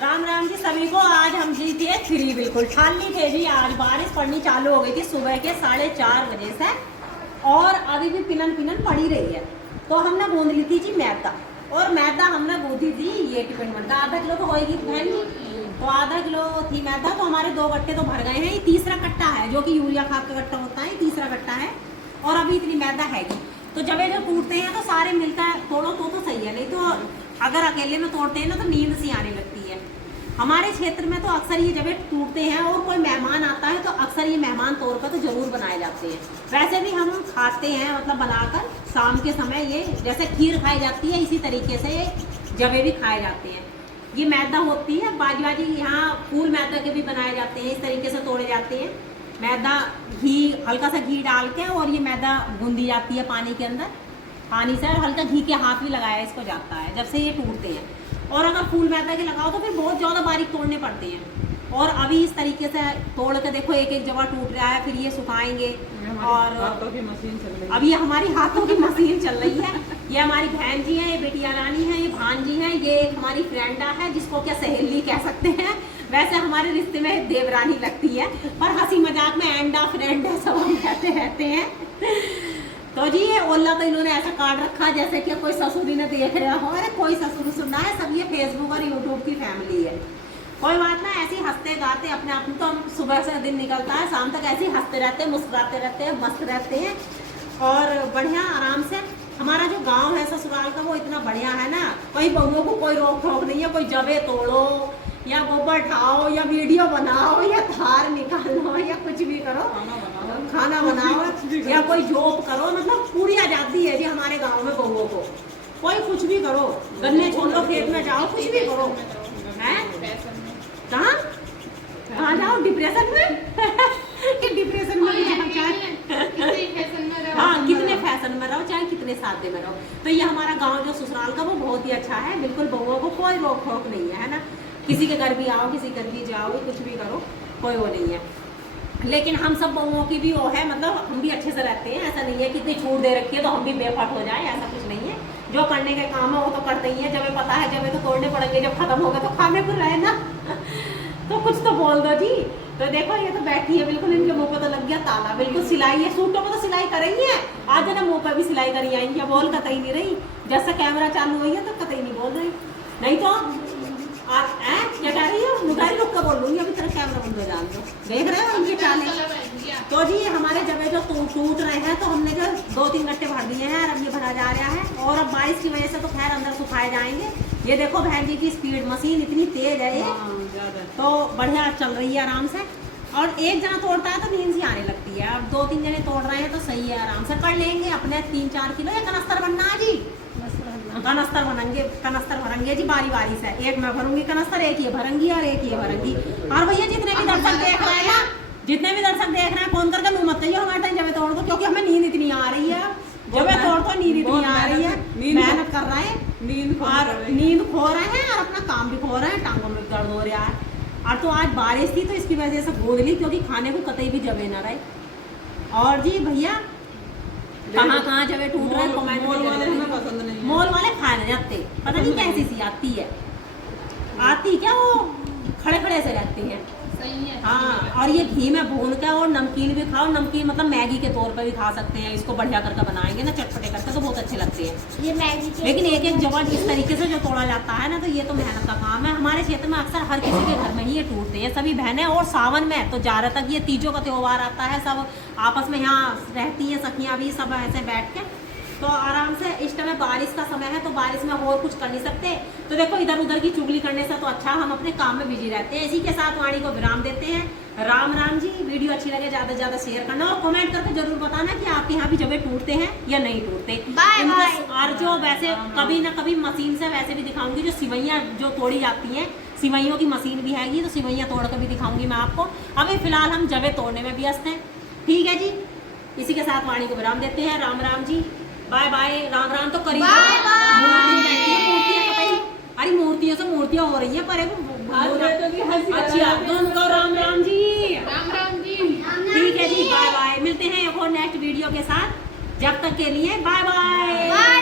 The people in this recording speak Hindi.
राम राम जी सभी को। आज हम जी थे फ्री, बिल्कुल खाली थे जी। आज बारिश पड़नी चालू हो गई थी सुबह के 4:30 बजे से, और अभी भी पिनन पिनन पड़ी रही है। तो हमने गूंद ली थी जी मैदा, और मैदा हमने गूंदी थी ये टिफिन बनता आधा किलो तो होएगी बहन जी। तो आधा किलो थी मैदा, तो हमारे 2 गट्टे तो भर गए हैं। ये तीसरा कट्टा है, जो कि यूरिया खाद का गट्टा होता है, तीसरा कट्टा है। और अभी इतनी मैदा हैगी, तो जब ये जो टूटते हैं तो सारे मिलकर तोड़ो तो सही है, नहीं तो अगर अकेले में तोड़ते हैं ना तो नींद सी आने लगती है। हमारे क्षेत्र में तो अक्सर ये जब टूटते हैं और कोई मेहमान आता है तो अक्सर ये मेहमान तौर पर तो जरूर बनाए जाते हैं। वैसे भी हम खाते हैं, मतलब बनाकर शाम के समय ये जैसे खीर खाई जाती है, इसी तरीके से जवे भी खाए जाते हैं। ये मैदा होती है बाजी बाजी, यहाँ फूल मैदा के भी बनाए जाते हैं, इस तरीके से तोड़े जाते हैं। मैदा घी, हल्का सा घी डाल के, और ये मैदा गूंदी जाती है पानी के अंदर, पानी से हल्का घी के हाथ भी लगाया इसको जाता है जब से ये टूटते हैं। और अगर फूल मैदा के लगाओ तो फिर बहुत ज़्यादा बारीक तोड़ने पड़ते हैं। और अभी इस तरीके से तोड़ के देखो, एक एक जगह टूट रहा है, फिर ये सुखाएंगे। और हाथों की मशीन चल रही है। अब ये हमारी हाथों की मशीन चल रही है। ये हमारी बहन जी है, ये बेटिया रानी है, ये भांजी है, ये एक हमारी फ्रेंडा है जिसको क्या सहेली कह सकते हैं। वैसे हमारे रिश्ते में देवरानी लगती है, पर हंसी मजाक में एंडा फ्रेंड है, सब हम कहते रहते हैं। तो जी ये ओला तो इन्होंने ऐसा काट रखा जैसे कि कोई ससुरी ने देख रहा हो। अरे कोई ससुर सुनना है, सब ये फेसबुक और यूट्यूब की फैमिली है। कोई बात ना, ऐसे हंसते गाते अपने आप में, तो हम सुबह से दिन निकलता है, शाम तक ऐसे ही हंसते रहते हैं, मुस्कुराते रहते हैं, मस्त रहते हैं और बढ़िया आराम से। हमारा जो गांव है ससुराल का, वो इतना बढ़िया है ना, कहीं बहुओं को कोई रोक टोक नहीं है। कोई जबे तोड़ो या गोबर ठाओ या वीडियो बनाओ या धार निकालो या कुछ भी करो, खाना बनाओ या कोई जॉब करो, मतलब पूरी आजादी है जी हमारे गांव में बहुओं को। कोई कुछ भी करो, गन्ने छोड़ लो, खेत में जाओ, कुछ भी करो। कहाँ जाओ? डिप्रेशन में कि डिप्रेशन में हाँ, कितने फैशन में रहो, चाहे कितने सादे में रहो। तो ये हमारा गांव जो ससुराल का, वो बहुत ही अच्छा है। बिल्कुल बहुओं को कोई रोक टोक नहीं है ना। किसी के घर भी आओ, किसी के घर भी जाओ, कुछ भी करो, कोई वो नहीं है। लेकिन हम सब बहुओं की भी वो है, मतलब हम भी अच्छे से रहते हैं। ऐसा नहीं है कि इतनी छूट दे रखी है तो हम भी बेफट हो जाए, ऐसा कुछ नहीं है। जो करने के काम है वो तो करते ही है। जब पता है जब तो तोड़ने पड़ेंगे, जब खत्म होगा तो खाने पर रहे ना। तो कुछ तो बोल दो जी। तो देखो ये तो बैठी है, बिल्कुल इनके मुंह पे तो लग गया ताला। बिल्कुल सिलाई है, सूटों पे तो सिलाई कर रही है, आज ना मुंह पे भी सिलाई करी आई है। बोल कतई नहीं रही, जैसा कैमरा चालू हुई है तो कतई नहीं बोल रही। नहीं तो क्या कह रही हो? मुझे रुक कर बोल लूंगी, अभी तेरा कैमरा बंद हो जान दो। देख रहे हो इनके चाले। तो जी हमारे जगह जो टूट रहे हैं, तो हमने जो 2-3 गट्टे भर दिए हैं, और अब ये भरा जा रहा है। और अब बारिश की वजह से तो खैर अंदर सुखाए जाएंगे। ये देखो बहन जी की स्पीड, मशीन इतनी तेज है ये, तो बढ़िया चल रही है आराम से। और एक जना तोड़ता है तो नींद सी आने लगती है। अब 2-3 जने तोड़ रहे हैं तो सही है, आराम से कर लेंगे अपने 3-4 किलो। या कनस्तर बनना है जी, कनस्तर भरेंगे जी बारी बारी से। एक मैं भरूंगी कनस्तर, एक ये भरेंगी और एक ये भरेंगी। और भैया जितने भी दर्शक देख रहे हैं ना, जितने भी दर्शक देख रहे हैं, फोन करके मुँह मत कहिए हमारे टाइम जब तोड़ दो, क्योंकि हमें नींद इतनी आ रही है। जब तोड़ तो नींद इतनी आ रही है, मेहनत कर रहे हैं, नींद खो रहे हैं और अपना काम भी खो रहे हैं, टांगों में दर्द हो रहा है। और तो आज बारिश थी तो इसकी वजह से गोद ली, क्योंकि खाने को कतई भी जबे ना रहे। और जी भैया कहाँ जगह टूट रहे हैं, कमेंट में पसंद नहीं। मॉल वाले खाए नहीं जाते, पता नहीं कैसी सी आती है, आती क्या वो खड़े खड़े से रहते हैं। सही है। हाँ, और ये घी में भून के और नमकीन भी खाओ। नमकीन मतलब मैगी के तौर पर भी खा सकते हैं। इसको बढ़िया करके बनाएंगे ना, चटपटे करके, तो बहुत अच्छे लगते हैं ये मैगी के। लेकिन एक एक जगह इस तरीके से जो तोड़ा जाता है ना, तो ये तो मेहनत का काम है। हमारे क्षेत्र में अक्सर हर किसी के घर में ही ये टूटते हैं, सभी बहनें। और सावन में तो ज़्यादा तक ये तीजों का त्योहार आता है, सब आपस में यहाँ रहती हैं सखियाँ भी, सब ऐसे बैठ के तो आराम से। इस टाइम बारिश का समय है, तो बारिश में और कुछ कर नहीं सकते। तो देखो इधर उधर की चुगली करने से तो अच्छा हम अपने काम में बिजी रहते हैं। इसी के साथ वाणी को विराम देते हैं। राम राम जी। वीडियो अच्छी लगे ज़्यादा से ज़्यादा शेयर करना, और कमेंट करके जरूर बताना कि आपके यहाँ भी जगह टूटते हैं या नहीं टूटते। Bye bye. और जो वैसे कभी ना कभी मशीन से वैसे भी दिखाऊंगी, जो सिवैयाँ जो तोड़ी जाती हैं, सिवैयों की मशीन भी हैगी, तो सिवैयाँ तोड़ कर भी दिखाऊंगी मैं आपको। अभी फिलहाल हम जगह तोड़ने में व्यस्त हैं। ठीक है जी, इसी के साथ वाणी को विराम देते हैं। Ram Ram ji, bye bye. राम राम तो करिए। अरे मूर्तियों से मूर्तियाँ हो रही है, पर अच्छा दोनों राम राम जी। राम राम जी। ठीक है जी, बाय बाय। मिलते हैं एक और नेक्स्ट वीडियो के साथ। जब तक के लिए बाय बाय।